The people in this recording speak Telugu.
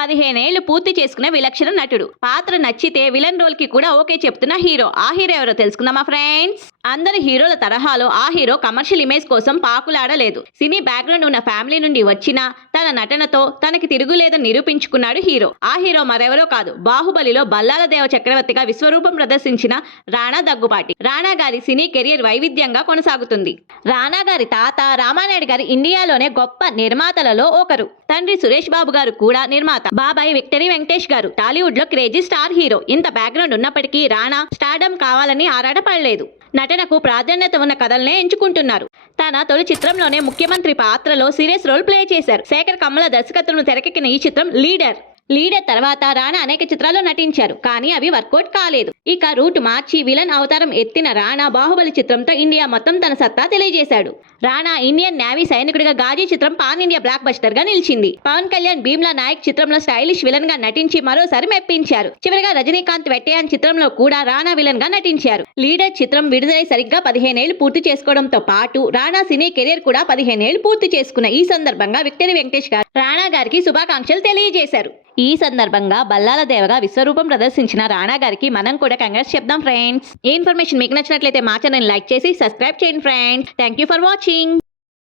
పదిహేనేళ్ళు పూర్తి చేసుకున్న విలక్షణ నటుడు. పాత్ర నచ్చితే విలన్ రోల్కి కూడా ఓకే చెప్తున్న హీరో. ఆ హీరో ఎవరో తెలుసుకుందామా ఫ్రెండ్స్? అందరి హీరోల తరహాలో ఆ హీరో కమర్షియల్ ఇమేజ్ కోసం పాకులాడలేదు. సినీ బ్యాక్గ్రౌండ్ ఉన్న ఫ్యామిలీ నుండి వచ్చిన తన నటనతో తనకి తిరుగులేదని నిరూపించుకున్నాడు హీరో. ఆ హీరో మరెవరో కాదు బాహుబలిలో బల్లాల దేవ చక్రవర్తిగా విశ్వరూపం ప్రదర్శించిన రాణా దగ్గుపాటి రాణా గారి సినీ కెరియర్ వైవిధ్యంగా కొనసాగుతుంది. రాణా గారి తాత రామానాయుడు గారి ఇండియాలోనే గొప్ప నిర్మాతలలో ఒకరు. తండ్రి సురేష్ బాబు గారు కూడా నిర్మాత. బాబాయ్ విక్టరీ వెంకటేష్ గారు. టాలీవుడ్లో క్రేజీ స్టార్ హీరో. ఇంత బ్యాక్గ్రౌండ్ ఉన్నప్పటికీ రాణా స్టార్డమ్ కావాలని ఆరాటపడలేదు. నటనకు ప్రాధాన్యత ఉన్న కథలనే ఎంచుకుంటున్నారు. తన తొలి చిత్రంలోనే ముఖ్యమంత్రి పాత్రలో సీరియస్ రోల్ ప్లే చేశారు. శేఖర్ కమల దర్శకత్వంలో తెరకెక్కిన ఈ చిత్రం లీడర్. లీడర్ తర్వాత రాణా అనేక చిత్రాల్లో నటించారు కానీ అవి వర్కౌట్ కాలేదు. ఇక రూట్ మార్చి విలన్ అవతారం ఎత్తిన రాణా బాహుబలి చిత్రంతో ఇండియా మొత్తం తన సత్తా తెలియజేశాడు. రాణా ఇండియన్ నేవీ సైనికుడిగా గాజీ చిత్రం పాన్ ఇండియా బ్లాక్ బస్టర్గా నిలిచింది. పవన్ కళ్యాణ్ భీమ్లా నాయక్ చిత్రంలో స్టైలిష్ విలన్గా నటించి మరోసారి మెప్పించారు. చివరిగా రజనీకాంత్ వెట్టయాన్ చిత్రంలో కూడా రాణా విలన్గా నటించారు. లీడర్ చిత్రం విడుదలై సరిగ్గా పదిహేనేళ్ళు పూర్తి చేసుకోవడంతో పాటు రాణా సినీ కెరీర్ కూడా పదిహేనేళ్ళు పూర్తి చేసుకున్న ఈ సందర్భంగా విక్టరీ వెంకటేష్ గారు రాణా గారికి శుభాకాంక్షలు తెలియజేశారు. ఈ సందర్భంగా బల్లాల దేవగా విశ్వరూపం ప్రదర్శించిన రాణా గారికి మనం కూడా కంగ్రెస్ చెప్దాం ఫ్రెండ్స్. ఈ ఇన్ఫర్మేషన్ మీకు నచ్చినట్లయితే మా ఛానల్ లైక్ చేసి సబ్స్క్రైబ్ చేయండి friends. Thank you for watching.